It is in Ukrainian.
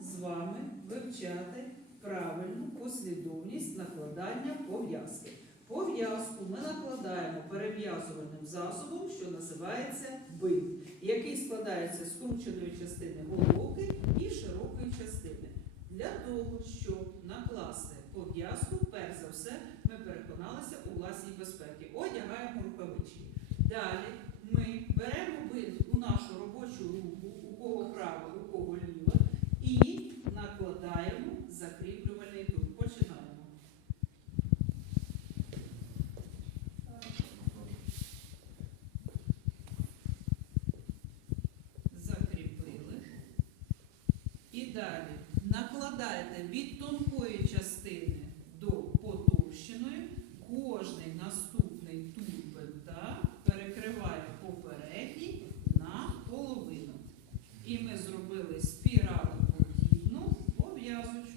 з вами вивчати правильну послідовність накладання пов'язки. Пов'язку ми накладаємо перев'язувальним засобом, що називається бинт, який складається з скрученої частини головки і широкої частини. Для того, щоб накласти пов'язку, перш за все, ми переконалися у власній безпеці. Одягаємо рукавички. Далі ми накладаємо закріплювальний тут. Починаємо. Закріпили. І далі накладаєте від тонкої частини до потовщеної. Кожний наступний тур бинта перекриває попередній на половину. І ми e as